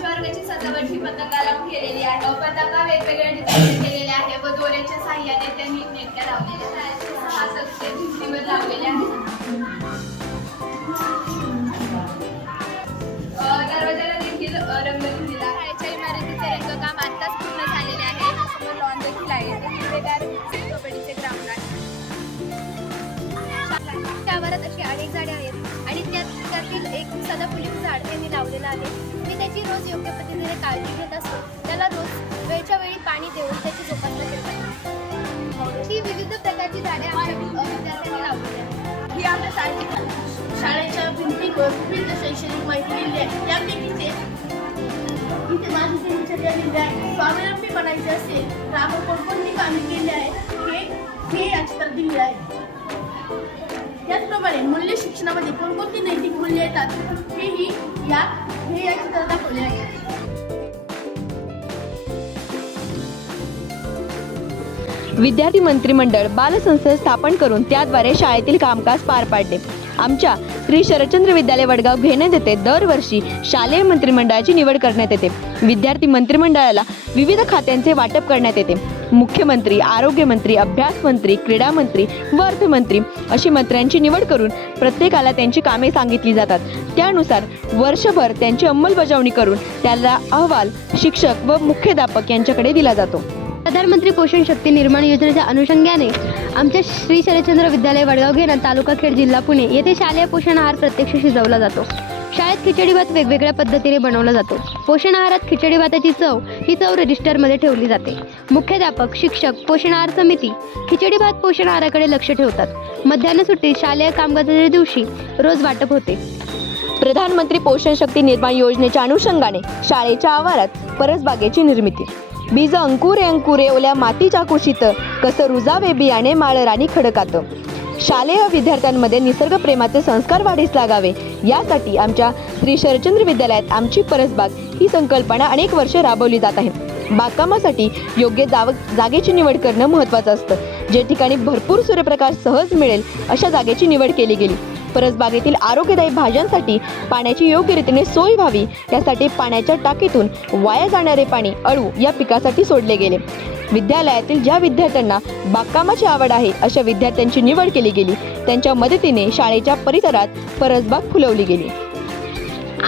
आमच्या वर्गाची सजावट ही पतंगाला केलेली आहे. पतंगा वेगवेगळ्या डिझाईन केलेल्या आहे व दोऱ्याच्या साह्याने त्यांनी नेटक्या लावलेल्या आहेत. 6 सदस्य भिंतीवर लावलेले आहेत. दरवाजाला देखील रंग दिलेला आहे. शाळेच्या इमारतीचे रंगकाम आत्ताच पूर्ण झालेले आहे. समोर लॉन देखील आहे. हिरवेगार कबड्डीचे ग्राउंड आहे. त्यावरच अशी अनेक झाडे आहेत आणि त्यातील एक सदाफुलीचं झाड त्यांनी लावलेलं आहे. मी त्याची रोज योग्य पद्धतीने काळजी घेत असतो. त्याला रोज वेळच्या वेळी पाणी देऊन त्याची जोपासना करत असतो. ही विविध प्रकारची झाडे आमच्या विद्यार्थ्यांनी लावलेली आहेत. ही आमच्या शाळेच्या भिंतीवर विविध शैक्षणिक माहिती दिली आहे. त्यापैकीचे इथे माझी दिनचर्या दिली आहे. स्वावलंबी बनायचे असेल तर आपण कोणकोणती कामे केली आहे हे या चित्रात दिले आहे. त्याचप्रमाणे मूल्य शिक्षणामध्ये कोणकोणती नैतिक मूल्य येतात हे या चित्रात दाखवले आहे. विद्यार्थी मंत्रिमंडळ बालसंस्था स्थापन करून त्याद्वारे शाळेतील कामकाज पार पाडले. आमच्या श्री शरदचंद्र विद्यालय वडगाव घेण्यात येते. दरवर्षी शालेय मंत्रिमंडळाची निवड करण्यात येते. विद्यार्थी मंत्रिमंडळाला विविध खात्यांचे वाटप करण्यात येते. मुख्यमंत्री, आरोग्यमंत्री, अभ्यास मंत्री, क्रीडा मंत्री व अर्थमंत्री अशी मंत्र्यांची निवड करून प्रत्येकाला त्यांची कामे सांगितली जातात. त्यानुसार वर्षभर त्यांची अंमलबजावणी करून त्याला अहवाल शिक्षक व मुख्याध्यापक यांच्याकडे दिला जातो. प्रधानमंत्री पोषण शक्ती निर्माण योजनेच्या अनुषंगाने आमच्या श्री शरदचंद्र विद्यालय वडगाव घेणा तालुका खेड जिल्हा पुणे येथे शालेय पोषण आहार प्रत्यक्ष शिजवला जातो. शाळेत खिचडी भात वेगवेगळ्या पद्धतीने बनवला जातो. पोषण आहारात खिचडी भाताची चव रजिस्टरमध्ये ठेवली जाते. मुख्याध्यापक, शिक्षक, पोषण आहार समिती खिचडी भात पोषण आहाराकडे लक्ष ठेवतात. मध्यान्ह सुट्टीत शालेय कामकाजाच्या दिवशी रोज वाटप होते. प्रधानमंत्री पोषण शक्ती निर्माण योजनेच्या अनुषंगाने शाळेच्या आवारात परसबागेची निर्मिती. बीज अंकुरे अंकुरे ओल्या मातीच्या कुशीत, कसं रुजावे बियाणे माळरानी खडकात. शालेय विद्यार्थ्यांमध्ये निसर्ग प्रेमाचे संस्कार वाढीस लागावे यासाठी आमच्या श्री शरदचंद्र विद्यालयात आमची परसबाग ही संकल्पना अनेक वर्ष राबवली जात आहे. बागकामासाठी योग्य जागेची निवड करणं महत्त्वाचं असतं. जे ठिकाणी भरपूर सूर्यप्रकाश सहज मिळेल अशा जागेची निवड केली गेली. परसबागेतील आरोग्यदायी भाज्यांसाठी पाण्याची योग्य रीतीने सोय व्हावी यासाठी पाण्याच्या टाकीतून वाया जाणारे पाणी अळू या पिकासाठी सोडले गेले. विद्यालयातील ज्या विद्यार्थ्यांना बागकामाची आवड आहे अशा विद्यार्थ्यांची निवड केली गेली. त्यांच्या मदतीने शाळेच्या परिसरात परसबाग फुलवली गेली.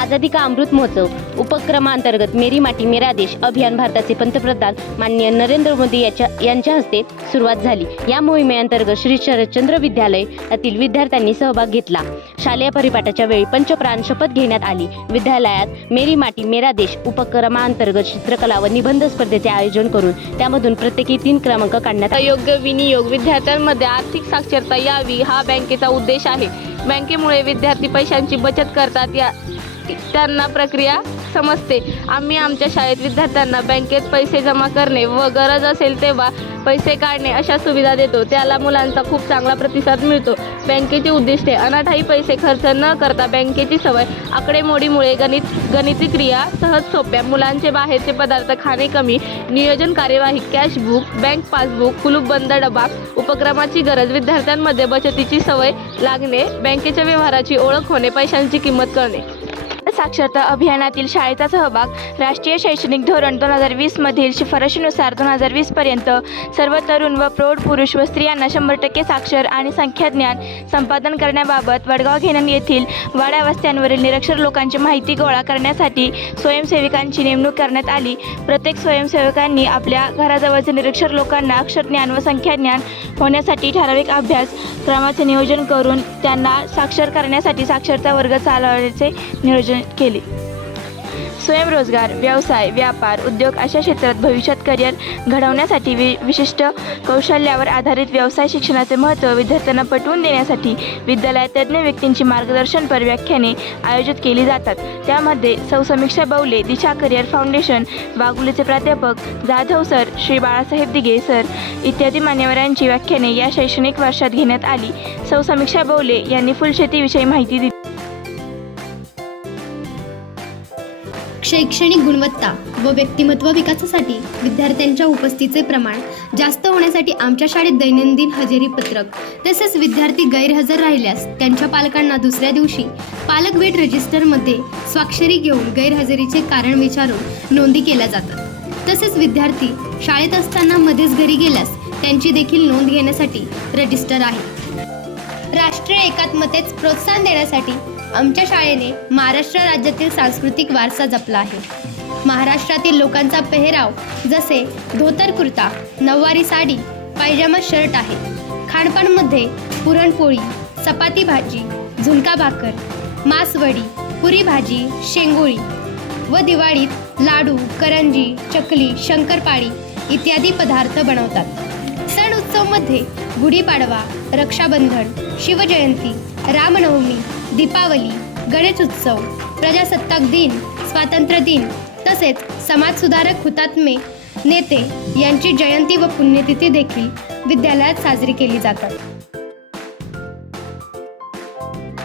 आझादी का अमृत महोत्सव उपक्रमांतर्गत मेरी माटी मेरा देश अभियान भारताचे पंतप्रधान माननीय नरेंद्र मोदी यांच्या हस्ते सुरुवात झाली. या मोहिमेअंतर्गत श्री शरदचंद्र विद्यालय यातील विद्यार्थ्यांनी सहभाग घेतला. शालेय परिपाठाच्या वेळी पंचप्राण शपथ घेण्यात आली. विद्यालयात मेरी माटी मेरा देश उपक्रमांतर्गत चित्रकला व निबंध स्पर्धेचे आयोजन करून त्यामधून प्रत्येकी 3 क्रमांक काढण्यात आले. योग्य विनियोग विद्यार्थ्यांमध्ये आर्थिक साक्षरता यावी हा बँकेचा उद्देश आहे. बँकेमुळे विद्यार्थी पैशांची बचत करतात, त्यांना प्रक्रिया समजते. आम्ही आमच्या शाळेत विद्यार्थ्यांना बँकेत पैसे जमा करणे व गरज असेल तेव्हा पैसे काढणे अशा सुविधा देतो. त्याला मुलांचा खूप चांगला प्रतिसाद मिळतो. बँकेची उद्दिष्टे: अनाठायी पैसे खर्च न करता बँकेची सवय, आकडेमोडीमुळे गणिती क्रिया सहज सोप्या, मुलांचे बाहेरचे पदार्थ खाणे कमी, नियोजन कार्यवाही, कॅश बुक, बँक पासबुक, कुलूपबंद डबा. उपक्रमाची गरज: विद्यार्थ्यांमध्ये बचतीची सवय लागणे, बँकेच्या व्यवहाराची ओळख होणे, पैशांची किंमत कळणे. साक्षरता अभियानातील शाळेचा सहभाग: राष्ट्रीय शैक्षणिक धोरण 2020 मधील शिफारशीनुसार 2020 पर्यंत सर्व तरुण व प्रौढ पुरुष व स्त्रियांना 100% साक्षर आणि संख्याज्ञान संपादन करण्याबाबत वडगाव घेणा येथील वाड्या वस्त्यांवरील निरक्षर लोकांची माहिती गोळा करण्यासाठी स्वयंसेविकांची नेमणूक करण्यात आली. प्रत्येक स्वयंसेवकांनी आपल्या घराजवळच्या निरक्षर लोकांना अक्षरज्ञान व संख्याज्ञान होण्यासाठी ठराविक अभ्यासक्रमाचे नियोजन करून त्यांना साक्षर करण्यासाठी साक्षरता वर्ग चालवण्याचे नियोजन केले. स्वयंरोजगार, व्यवसाय, व्यापार, उद्योग अशा क्षेत्रात भविष्यात करिअर घडवण्यासाठी विशिष्ट कौशल्यावर आधारित व्यवसाय शिक्षणाचे महत्त्व विद्यार्थ्यांना पटवून देण्यासाठी विद्यालयात तज्ज्ञ व्यक्तींची मार्गदर्शनपर व्याख्याने आयोजित केली जातात. त्यामध्ये सौ समीक्षा बौले, दिशा करिअर फाउंडेशन, वाघुलीचे प्राध्यापक जाधव सर, श्री बाळासाहेब दिघे सर इत्यादी मान्यवरांची व्याख्याने या शैक्षणिक वर्षात घेण्यात आली. सौ समीक्षा बौले यांनी फुलशेतीविषयी माहिती दिली. शैक्षणिक गुणवत्ता व व्यक्तिमत्व विकासासाठी विद्यार्थ्यांच्या उपस्थितीचे प्रमाण जास्त होण्यासाठी आमच्या शाळेत दैनंदिन हजेरी पत्रक तसेच विद्यार्थी गैरहजर राहिल्यास त्यांच्या पालकांना दुसऱ्या दिवशी पालक वेट रजिस्टरमध्ये स्वाक्षरी घेऊन गैरहजेरीचे कारण विचारून नोंदी केल्या जातात. तसेच विद्यार्थी शाळेत असताना मध्येच घरी गेल्यास त्यांची देखील नोंद घेण्यासाठी रजिस्टर आहे. राष्ट्रीय एकात्मतेस प्रोत्साहन देण्यासाठी आमच्या शाळेने महाराष्ट्र राज्यातील सांस्कृतिक वारसा जपला आहे. महाराष्ट्रातील लोकांचा पेहराव जसे धोतर कुर्ता, नऊवारी साडी, पायजामा शर्ट आहे. खाणपानमध्ये पुरणपोळी, चपाती भाजी, झुणका भाकर, मासवडी, पुरी भाजी, शेंगोळी व दिवाळीत लाडू, करंजी, चकली, शंकरपाळी इत्यादी पदार्थ बनवतात. सण उत्सवमध्ये गुढीपाडवा, रक्षाबंधन, शिवजयंती, रामनवमी, दीपावली, गणेश उत्सव, प्रजासत्ताक दिन, स्वातंत्र्य दिन तसेच समाजसुधारक हुतात्मे नेते यांची जयंती व पुण्यतिथी देखील विद्यालयात साजरी केली जातात.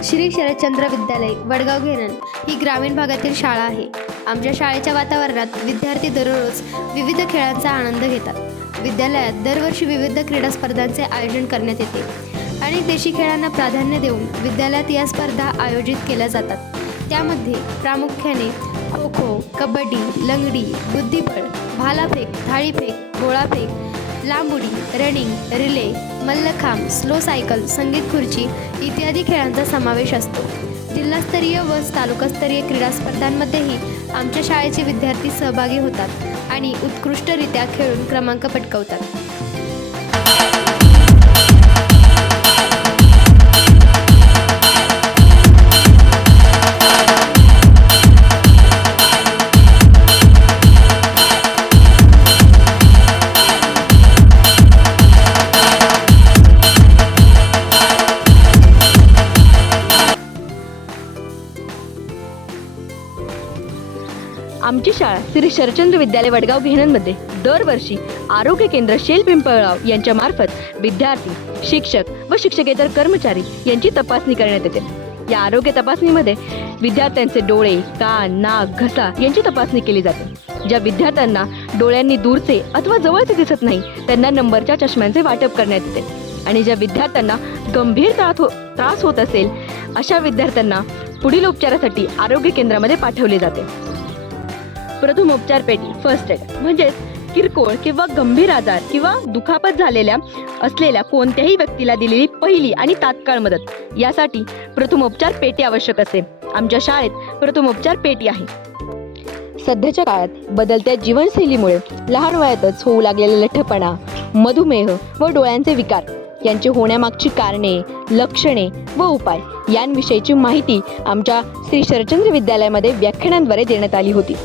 श्री शरदचंद्र विद्यालय वडगाव घेणन ही ग्रामीण भागातील शाळा आहे. आमच्या शाळेच्या वातावरणात विद्यार्थी दररोज विविध खेळांचा आनंद घेतात. विद्यालयात दरवर्षी विविध क्रीडा स्पर्धांचे आयोजन करण्यात येते. अनेक देशी खेळांना प्राधान्य देऊन विद्यालयात या स्पर्धा आयोजित केल्या जातात. त्यामध्ये प्रामुख्याने खो खो, कबड्डी, लंगडी, बुद्धिबळ, भालाफेक, थाळीफेक, गोळाफेक, लांब उडी, running, relay, mallakhamb, slow cycle, संगीत खुर्ची इत्यादी खेळांचा समावेश असतो. जिल्हास्तरीय व तालुकास्तरीय क्रीडा स्पर्धांमध्येही आमच्या शाळेचे विद्यार्थी सहभागी होतात आणि उत्कृष्टरित्या खेळून क्रमांक पटकावतात. आमची शाळा श्री शरदचंद्र विद्यालय वडगाव घेणनमध्ये दरवर्षी आरोग्य केंद्र शेल पिंपळगाव यांच्या मार्फत विद्यार्थी, शिक्षक व शिक्षकेतर कर्मचारी यांची तपासणी करण्यात येते. या आरोग्य तपासणीमध्ये विद्यार्थ्यांचे डोळे, कान, नाक, घसा यांची तपासणी केली जाते. ज्या विद्यार्थ्यांना डोळ्यांनी दूरचे अथवा जवळचे दिसत नाही त्यांना नंबरच्या चष्म्यांचे वाटप करण्यात येते आणि ज्या विद्यार्थ्यांना गंभीर त्रास होत असेल अशा विद्यार्थ्यांना पुढील उपचारासाठी आरोग्य केंद्रामध्ये पाठवले जाते. प्रथमोपचार पेटी फर्स्ट एड म्हणजेच किरकोळ किंवा गंभीर आजार किंवा दुखापत झालेल्या असलेल्या कोणत्याही व्यक्तीला दिलेली पहिली आणि तात्काळ मदत यासाठी प्रथमोपचार पेटी आवश्यक असते. आमच्या शाळेत प्रथमोपचार पेटी आहे. सध्याच्या काळात बदलत्या जीवनशैलीमुळे लहान वयातच होऊ लागलेला लठ्ठपणा, मधुमेह व डोळ्यांचे विकार यांची होण्यामागची कारणे, लक्षणे व उपाय यांविषयीची माहिती आमच्या श्री शरदचंद्र विद्यालयामध्ये व्याख्यानांद्वारे देण्यात आली होती.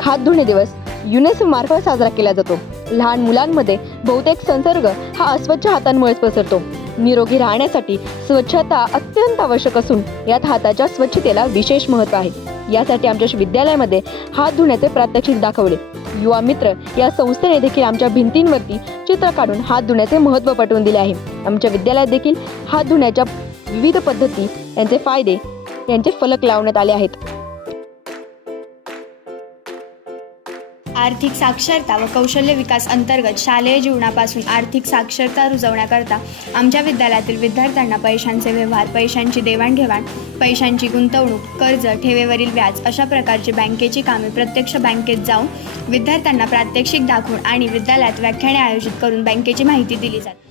हात धुणे दिवस युनेस्को मार्फत साजरा केला जातो. लहान मुलांमध्ये बहुतेक संसर्ग हा अस्वच्छ हातांमुळेच पसरतो. निरोगी राहण्यासाठी स्वच्छता अत्यंत आवश्यक असून यात हाताच्या स्वच्छतेला विशेष महत्त्व आहे. यासाठी आमच्या विद्यालयामध्ये हात धुण्याचे प्रात्यक्षिक दाखवले. युवा मित्र या संस्थेने देखील आमच्या भिंतींवरती चित्र काढून हात धुण्याचे महत्त्व पटवून दिले आहे. आमच्या विद्यालयात देखील हात धुण्याच्या विविध पद्धती, यांचे फायदे यांचे फलक लावण्यात आले आहेत. आर्थिक साक्षरता व कौशल्य विकास अंतर्गत शालेय जीवनापासून आर्थिक साक्षरता रुजवण्याकरता आमच्या विद्यालयातील विद्यार्थ्यांना पैशांचे व्यवहार, पैशांची देवाणघेवाण, पैशांची गुंतवणूक, कर्ज, ठेवीवरील व्याज अशा प्रकारची बँकेची कामे प्रत्यक्ष बँकेत जाऊन विद्यार्थ्यांना प्रात्यक्षिक दाखवून आणि विद्यालयात व्याख्याने आयोजित करून बँकेची माहिती दिली जाते.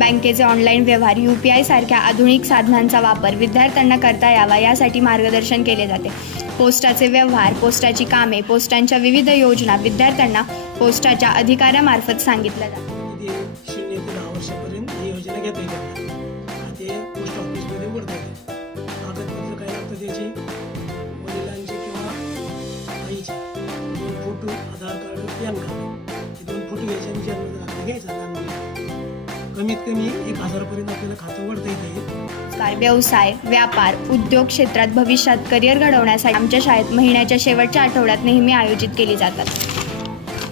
बँकेचे ऑनलाईन व्यवहार, UPI सारख्या आधुनिक साधनांचा वापर विद्यार्थ्यांना करता यावा यासाठी मार्गदर्शन केले जाते. पोस्टाचे व्यवहार, पोस्टाची कामे, पोस्टांच्या विविध योजना विद्यार्थ्यांना पोस्टाच्या अधिकाऱ्यामार्फत सांगितल्या जातात. 0 ते 10 वर्षापर्यंत ही योजना घेता येते. ते पोस्ट ऑफिसमध्ये उघडता येते. कागदपत्र काय लागतं त्याची, वडिलांची किंवा आईची 2 फोटो, आधार कार्ड, पॅन कार्ड हे 2 फोटो घ्यायचे आणि जन्मदाखला घ्यायचा. कमीत कमी 1000 पर्यंत आपल्याला खातं उघडता येते. रोजगार, व्यवसाय, व्यापार, उद्योग क्षेत्रात भविष्यात करिअर घडवण्यासाठी आमच्या शाळेत महिन्याच्या शेवटच्या आठवड्यात नेहमी आयोजित केली जातात.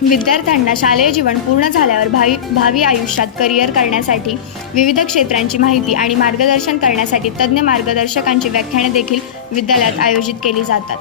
विद्यार्थ्यांना शालेय जीवन पूर्ण झाल्यावर भावी आयुष्यात करिअर करण्यासाठी विविध क्षेत्रांची माहिती आणि मार्गदर्शन करण्यासाठी तज्ज्ञ मार्गदर्शकांची व्याख्याने देखील विद्यालयात आयोजित केली जातात.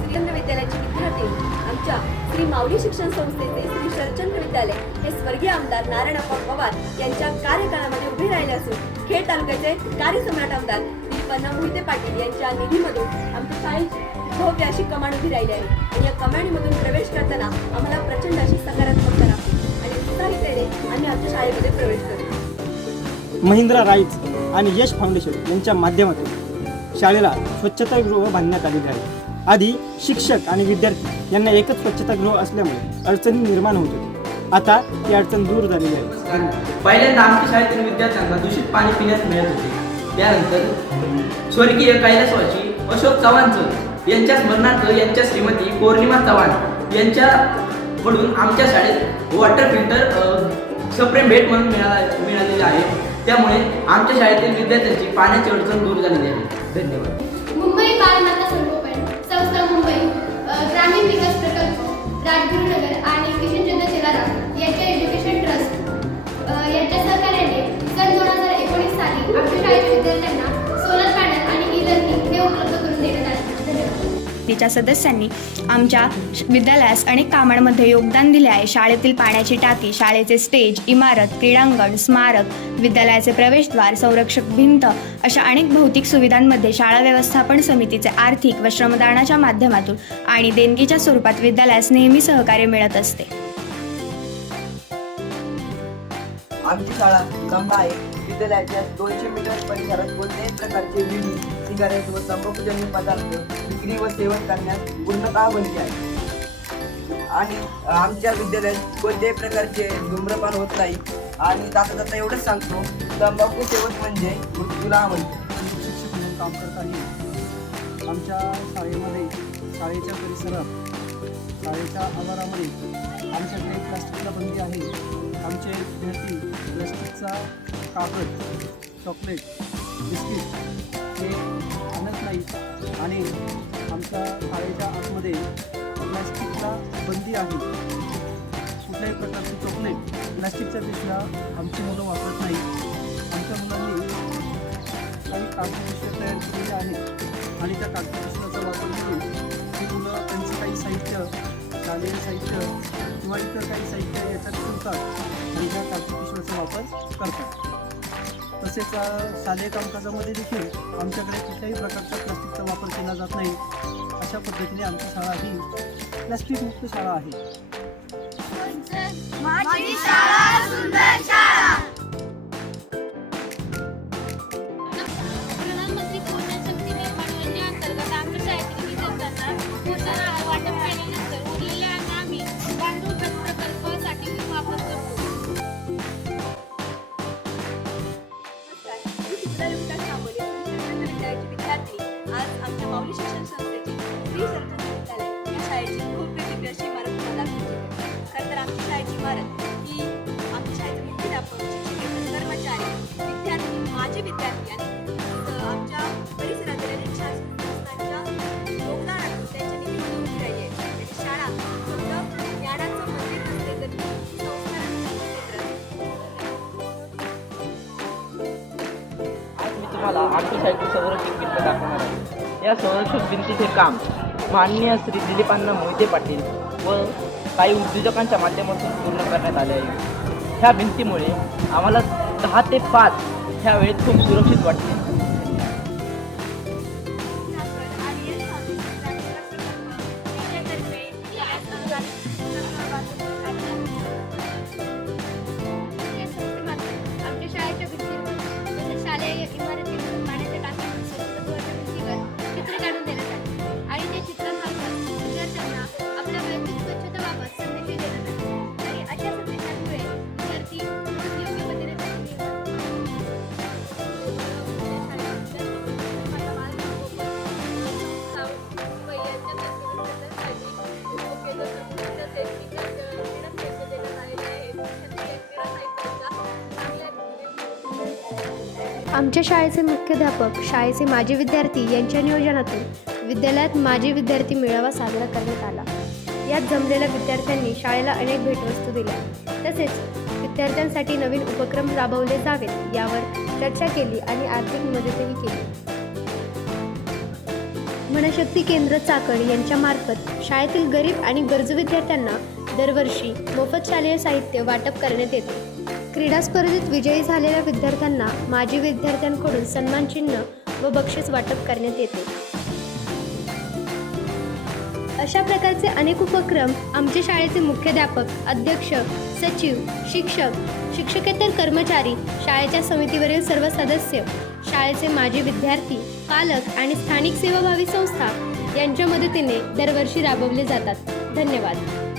श्रीचंद्र विद्यालयाचे विद्यार्थी आमच्या श्री माऊली शिक्षण संस्थेचे श्री शरदचंद्र विद्यालय हे स्वर्गीय आमदार नारायणप्पा पवार यांच्या कार्यकाळामध्ये उभे राहिले असून खेड तालुक्याचे कार्यसम्राट आमदार दिलीपअण्णा मोहिते पाटील यांच्या निधीमधून आमच्या शाळेची भव्य अशी कमान उभी राहिली आहे. आणि या कमानीमधून प्रवेश करताना आम्हाला प्रचंड अशी सकारात्मकता राहते आणि उत्साहितेने आम्ही आमच्या शाळेमध्ये प्रवेश करतो. महिंद्रा राईट्स आणि यश फाउंडेशन यांच्या माध्यमातून शाळेला स्वच्छतागृह बांधण्यात आलेले आहे. आधी शिक्षक आणि विद्यार्थी यांना एकच स्वच्छतागृह असल्यामुळे अडचणी निर्माण होत होती. आता ती अडचण दूर झालेली आहे. पहिल्यांदा आमच्या शाळेतील विद्यार्थ्यांना दूषित पाणी पिण्यास मिळत होते. त्यानंतर स्वर्गीय कैलासवासी अशोक चव्हाण यांच्या स्मरणार्थ यांच्या श्रीमती पौर्णिमा चव्हाण यांच्याकडून आमच्या शाळेत वॉटर फिल्टर सप्रेम भेट म्हणून मिळालेले आहे. त्यामुळे आमच्या शाळेतील विद्यार्थ्यांची पाण्याची अडचण दूर झालेली आहे. धन्यवाद. मुंबई बालमाता संगोपन संस्था मुंबई, ग्रामीण विकास प्रकल्प, राजगुरुनगर आणि किशनचंद्र जलाराम यांच्या एज्युकेशन ट्रस्ट यांच्या सहकार्याने सन 2019 साली आमच्या शाळेच्या विद्यार्थ्यांना सोलर पॅनल आणि ई लर्निंग हे उपलब्ध करून देण्यात आले. तिच्या सदस्यांनी आमच्या विद्यालयास अनेक कामांमध्ये योगदान दिले आहे. शाळेतील पाण्याची टाकी, शाळेचे स्टेज, इमारत, क्रीडांगण, स्मारक, विद्यालयाचे प्रवेशद्वार, संरक्षक भिंत अशा अनेक भौतिक सुविधांमध्ये शाळा व्यवस्थापन समितीचे आर्थिक व श्रमदानाच्या माध्यमातून आणि देणगीच्या स्वरूपात विद्यालयास नेहमी सहकार्य मिळत असते. आमची शाळा लंब आहे. विद्यालयाच्या 200 मीटर परिसरात कोणत्याही प्रकारचे विडी, सिगारेट व तंबाखूजन्य पदार्थ विक्री व सेवन करण्यास पूर्णतः बंदी आहे. आणि आमच्या विद्यालयात कोणत्याही प्रकारचे धूम्रपान होत नाही. आणि जाता एवढंच सांगतो, तंबाखू सेवन म्हणजे मृत्यूला म्हणतो. शिक्षक म्हणून काम करताना आमच्या शाळेमध्ये, शाळेच्या परिसरात, शाळेच्या आवारामध्ये आमच्याकडे प्लास्टिकला बंदी आहे. आमचे विद्यार्थी प्लास्टिकचा कागद, चॉकलेट, बिस्किट हे आणत नाहीत. आणि आमच्या शाळेच्या आतमध्ये प्लास्टिकला बंदी आहे. कुठल्याही प्रकारचे चॉकलेट, प्लास्टिकच्या पिशव्या आमची मुलं वापरत नाही. आमच्या मुलांनी काही कागदी पिशव्या तयार केलेल्या आहेत आणि त्या कागदी पिशव्याचा वापर करून ती मुलं त्यांचं काही साहित्य, शालेय साहित्य किंवा इतर काही साहित्य याच्यात ठेवतात आणि त्या कागदी पिशव्याचा वापर करतात. तसेच शालेय कामकाजामध्ये देखील आमच्याकडे कुठल्याही प्रकारच्या प्लास्टिकचा वापर केला जात नाही. अशा पद्धतीने आमची शाळा ही प्लास्टिक मुक्त शाळा आहे. माझी शाळा सुंदर शाळा. प्रधानमंत्री पोषण शक्ती निर्माण योजनेअंतर्गत आमच्या शाळेतील विद्यार्थ्यांना पोषण आहार वाटप केल्यानंतर उरलेल्या अन्न आम्ही गांडूळ खत प्रकल्पासाठी वापर करतो. विद्यार्थी आज आमच्या माऊली शिक्षण संस्थेची श्री शरदचंद्र विद्यालय या शाळेची खूप वेगळी अशी इमारत मला खरं तर आमची शाळेची इमारत ही आमच्या शाळेचे मुख्याध्यापक, शिक्षक, कर्मचारी, विद्यार्थी, माजी विद्यार्थी आणि आमच्या परिसरातील अनेक शासनाच्या योगदानातून त्यांच्या निधीतून उभी राहिली आहे. त्याची शाळा फक्त ज्ञानाचं मंदिर नसते तर संस्कारांचं क्षेत्र. आज मी तुम्हाला आमच्या शाळेतील संरक्षक भिंत दाखवणार आहे. या संरक्षक भिंतीचे काम माननीय श्री दिलीपअण्णा मोहिते पाटील व काही उद्योजकांच्या माध्यमातून पूर्ण करण्यात आले आहे. ह्या भिंतीमुळे आम्हाला 10 ते 5 ह्या वेळेत खूप सुरक्षित वाटते. आमच्या शाळेच्या भिंतीवर तसेच शालेय इमारतीवर पाण्याच्या टाकीवर भिंतीवर चित्र काढून देण्यात आले आणि त्या चित्रांमार्फत विद्यार्थ्यांना आपल्या वैयक्तिक स्वच्छतेबाबत संदेश देण्यात आले आणि अशा संदेशांमुळे विद्यार्थी रोज योग्य पद्धतीने आमच्या शाळेचे मुख्याध्यापक, शाळेचे माजी विद्यार्थी यांच्या नियोजनातून विद्यालयात माजी विद्यार्थी मेळावा साजरा करण्यात आला. यात जमलेल्या विद्यार्थ्यांनी शाळेला अनेक भेटवस्तू दिल्या. तसेच विद्यार्थ्यांसाठी नवीन उपक्रम राबवले जावेत यावर चर्चा केली आणि आर्थिक मदतही केली. मनशक्ती केंद्र चाकण यांच्यामार्फत शाळेतील गरीब आणि गरजू विद्यार्थ्यांना दरवर्षी मोफत शालेय साहित्य वाटप करण्यात येते. क्रीडा स्पर्धेत विजयी झालेल्या विद्यार्थ्यांना माजी विद्यार्थ्यांकडून सन्मानचिन्ह व बक्षीस वाटप करण्यात येते. अशा प्रकारचे अनेक उपक्रम आमच्या शाळेचे मुख्याध्यापक, अध्यक्ष, सचिव, शिक्षक, शिक्षकेतर कर्मचारी, शाळेच्या समितीवरील सर्व सदस्य, शाळेचे माजी विद्यार्थी, पालक आणि स्थानिक सेवाभावी संस्था यांच्या मदतीने दरवर्षी राबवले जातात. धन्यवाद.